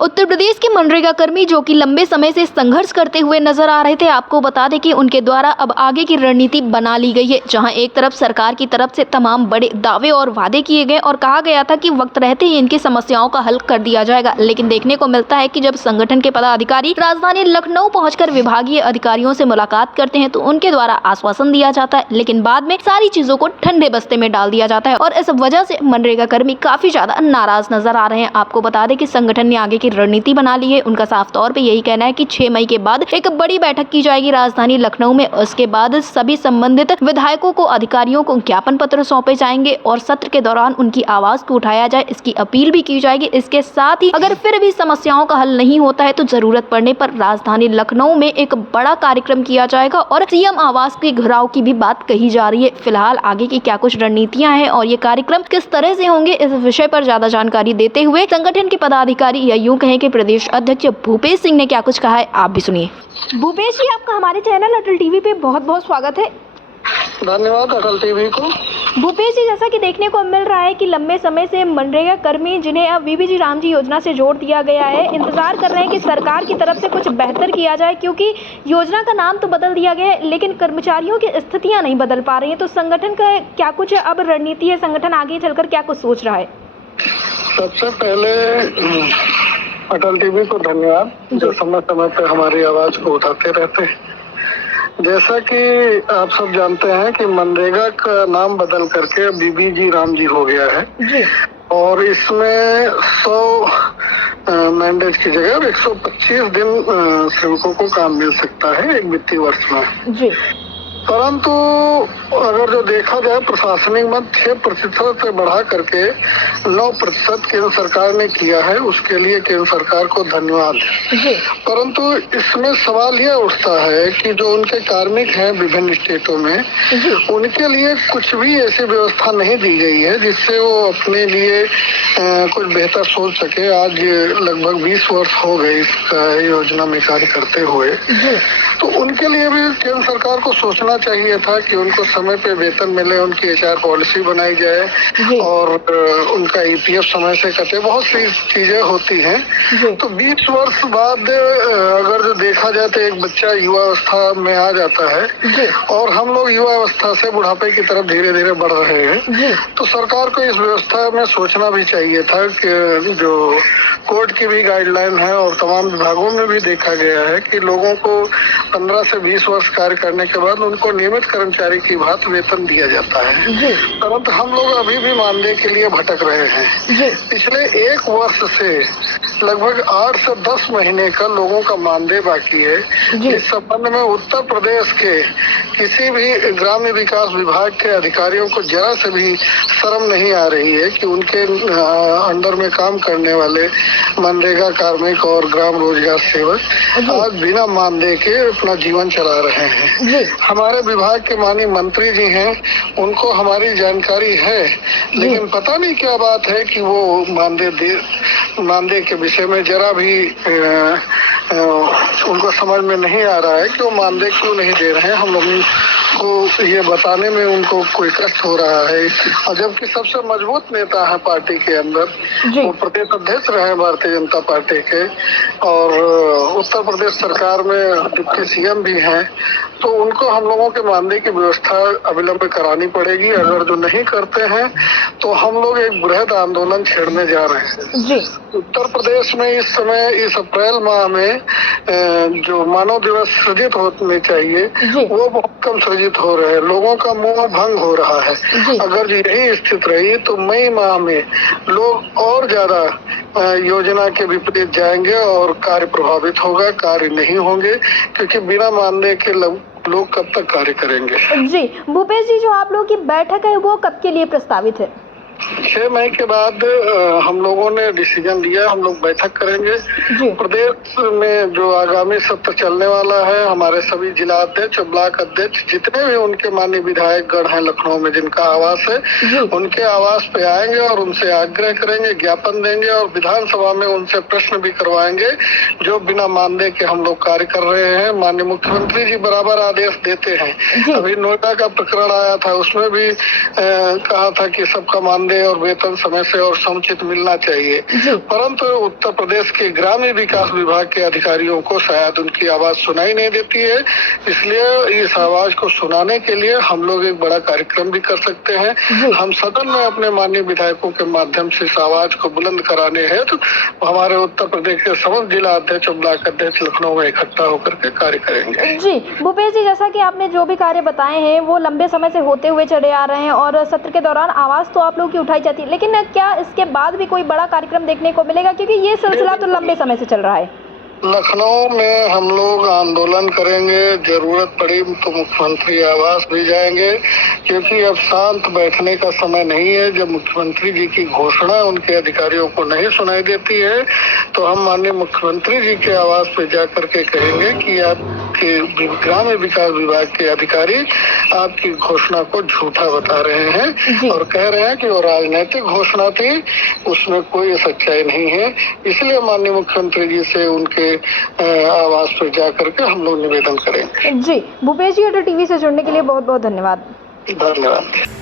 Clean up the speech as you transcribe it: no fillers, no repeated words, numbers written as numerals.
उत्तर प्रदेश के मनरेगा कर्मी जो कि लंबे समय से संघर्ष करते हुए नजर आ रहे थे। आपको बता दें कि उनके द्वारा अब आगे की रणनीति बना ली गई है, जहां एक तरफ सरकार की तरफ से तमाम बड़े दावे और वादे किए गए और कहा गया था कि वक्त रहते ही इनकी समस्याओं का हल कर दिया जाएगा। लेकिन देखने को मिलता है कि जब संगठन के पदाधिकारी राजधानी लखनऊ पहुंचकर विभागीय अधिकारियों से मुलाकात करते हैं तो उनके द्वारा आश्वासन दिया जाता है, लेकिन बाद में सारी चीजों को ठंडे बस्ते में डाल दिया जाता है और इस वजह से मनरेगा कर्मी काफी ज्यादा नाराज नजर आ रहे हैं। आपको बता दें कि संगठन ने आगे की रणनीति बना ली है। उनका साफ तौर पे यही कहना है कि 6 मई के बाद एक बड़ी बैठक की जाएगी राजधानी लखनऊ में। उसके बाद सभी संबंधित विधायकों को, अधिकारियों को ज्ञापन पत्र सौंपे जाएंगे और सत्र के दौरान उनकी आवाज को उठाया जाए, इसकी अपील भी की जाएगी। इसके साथ ही अगर फिर भी समस्याओं का हल नहीं होता है तो जरूरत पड़ने पर राजधानी लखनऊ में एक बड़ा कार्यक्रम किया जाएगा और सीएम आवास के घेराव की भी बात कही जा रही है। फिलहाल आगे की क्या कुछ रणनीतियां हैं और ये कार्यक्रम किस तरह से होंगे, इस विषय पर ज्यादा जानकारी देते हुए संगठन के पदाधिकारी या यूं कहें कि प्रदेश अध्यक्ष भूपेश सिंह ने क्या कुछ कहा है, आप भी सुनिए। भूपेश जी, आपका हमारे चैनल अटल टीवी पे बहुत बहुत स्वागत है। धन्यवाद अटल टीवी को। भूपेश जी, जैसा कि देखने को मिल रहा है कि लंबे समय से मनरेगा कर्मी जिन्हें अब बीबीजी रामजी योजना से जोड़ दिया गया है, इंतजार कर रहे हैं कि सरकार की तरफ से कुछ बेहतर किया जाए, क्योंकि योजना का नाम तो बदल दिया गया है लेकिन कर्मचारियों की स्थितियां नहीं बदल पा रही हैं। तो संगठन का क्या कुछ अब रणनीति है, संगठन आगे चलकर क्या कुछ सोच रहा है? सबसे पहले अटल टीवी को धन्यवाद जो समय समय पर हमारी आवाज को उठाते रहते हैं। जैसा कि आप सब जानते हैं कि मनरेगा का नाम बदल करके बीबीजी रामजी हो गया है जी। और इसमें 100 मैंडेज की जगह 125 दिन श्रमिकों को काम मिल सकता है एक वित्तीय वर्ष में जी। परंतु अगर जो देखा जाए प्रशासनिक मद 6% से बढ़ा करके 9% केंद्र सरकार ने किया है, उसके लिए केंद्र सरकार को धन्यवाद। परंतु इसमें सवाल यह उठता है कि जो उनके कार्मिक हैं विभिन्न स्टेटों में, उनके लिए कुछ भी ऐसी व्यवस्था नहीं दी गई है जिससे वो अपने लिए कुछ बेहतर सोच सके। आज लगभग 20 वर्ष हो गए इसका योजना में कार्य करते हुए, तो उनके लिए भी केंद्र सरकार को सोचना चाहिए था कि उनको समय पे वेतन मिले, उनकी एचआर पॉलिसी बनाई जाए और उनका ईपीएफ समय से कटे। बहुत सी चीजें होती हैं। तो 20 वर्ष बाद अगर जो देखा जाए तो एक बच्चा युवा अवस्था में आ जाता है और हम लोग युवा अवस्था से बुढ़ापे की तरफ धीरे धीरे बढ़ रहे हैं। तो सरकार को इस व्यवस्था में सोचना भी चाहिए था कि जो कोर्ट की भी गाइडलाइन है और तमाम विभागों में भी देखा गया है कि लोगों को 15 से 20 वर्ष कार्य करने के बाद उनको नियमित कर्मचारी की भांति वेतन दिया जाता है। परंतु हम लोग अभी भी मानदेय के लिए भटक रहे हैं। पिछले 1 वर्ष से लगभग 8 से 10 महीने का लोगों का मानदेय बाकी है। इस संबंध में उत्तर प्रदेश के किसी भी ग्राम्य विकास विभाग के अधिकारियों को जरा से भी शर्म नहीं आ रही है कि उनके अंडर में काम करने वाले मनरेगा कार्मिक और ग्राम रोजगार सेवक आज बिना मानदेय के अपना जीवन चला रहे हैं। हमारे विभाग के माननीय मंत्री जी हैं, उनको हमारी जानकारी है, लेकिन पता नहीं क्या बात है कि वो मानदेय के विषय में जरा भी उनको समझ में नहीं आ रहा है कि वो मानदेय क्यों नहीं दे रहे हैं। हम लोगों को ये बताने में उनको कोई कष्ट हो रहा है। और जबकि सबसे मजबूत नेता है पार्टी के अंदर, वो प्रदेश अध्यक्ष रहे भारतीय जनता पार्टी के और उत्तर प्रदेश सरकार में डिप्टी सीएम भी हैं, तो उनको हम लोगों के मानदेय की व्यवस्था अविलंब करानी पड़ेगी। अगर जो नहीं करते हैं तो हम लोग एक बृहद आंदोलन छेड़ने जा रहे हैं। उत्तर प्रदेश में इस समय इस अप्रैल माह में जो मानव दिवस सृजित होने चाहिए वो बहुत कम सृजित हो रहे हैं। लोगों का मोह भंग हो रहा है। अगर यही स्थिति रही तो मई माह में लोग और ज्यादा योजना के विपरीत जाएंगे और कार्य प्रभावित होगा, कार्य नहीं होंगे, क्योंकि बिना मानदेय के लोग कब तक कार्य करेंगे। जी भूपेश जी, जो आप लोगों की बैठक है वो कब के लिए प्रस्तावित है? 6 मई के बाद हम लोगों ने डिसीजन लिया, हम लोग बैठक करेंगे। प्रदेश में जो आगामी सत्र चलने वाला है, हमारे सभी जिला अध्यक्ष, ब्लॉक अध्यक्ष, जितने भी उनके माननीय विधायक गण हैं लखनऊ में जिनका आवास है, उनके आवास पे आएंगे और उनसे आग्रह करेंगे, ज्ञापन देंगे और विधानसभा में उनसे प्रश्न भी करवाएंगे जो बिना मानदेय के हम लोग कार्य कर रहे हैं। माननीय मुख्यमंत्री जी बराबर आदेश देते हैं। अभी नोएडा का प्रकरण आया था, उसमें भी कहा था कि सबका मानदेय मानदेय और वेतन समय से और समुचित मिलना चाहिए। परंतु उत्तर प्रदेश के ग्रामीण विकास विभाग के अधिकारियों को शायद उनकी आवाज सुनाई नहीं देती है। इसलिए इस आवाज को सुनाने के लिए हम लोग एक बड़ा कार्यक्रम भी कर सकते हैं। हम सदन में अपने माननीय विधायकों के माध्यम से इस आवाज को बुलंद कराने हेतु हमारे उत्तर प्रदेश के समस्त जिला अध्यक्ष और ब्लॉक अध्यक्ष लखनऊ में इकट्ठा होकर के कार्य करेंगे। जी भूपेश जी, जैसा कि आपने जो भी कार्य बताए हैं वो लंबे समय से होते हुए चले आ रहे हैं और सत्र के दौरान आवाज़ तो आप लोगों की उठाई जाती है, लेकिन क्या इसके बाद भी कोई बड़ा कार्यक्रम देखने को मिलेगा, क्योंकि ये सिलसिला तो लंबे समय से चल रहा है। लखनऊ में हम लोग आंदोलन करेंगे, जरूरत पड़ी तो मुख्यमंत्री आवास भी जाएंगे, क्योंकि अब शांत बैठने का समय नहीं है। जब मुख्यमंत्री जी की घोषणा उनके अधिकारियों को नहीं सुनाई देती है तो हम माननीय मुख्यमंत्री जी के आवास पे जाकर के कहेंगे कि आपके ग्रामीण विकास विभाग के अधिकारी आपकी घोषणा को झूठा बता रहे हैं और कह रहे हैं कि वो राजनीतिक घोषणा थी, उसमें कोई सच्चाई नहीं है। इसलिए माननीय मुख्यमंत्री जी से उनके आवास पर जाकर के हम लोग निवेदन करेंगे। जी भूपेश जी, अड्डा टीवी से जुड़ने के लिए बहुत बहुत धन्यवाद। धन्यवाद।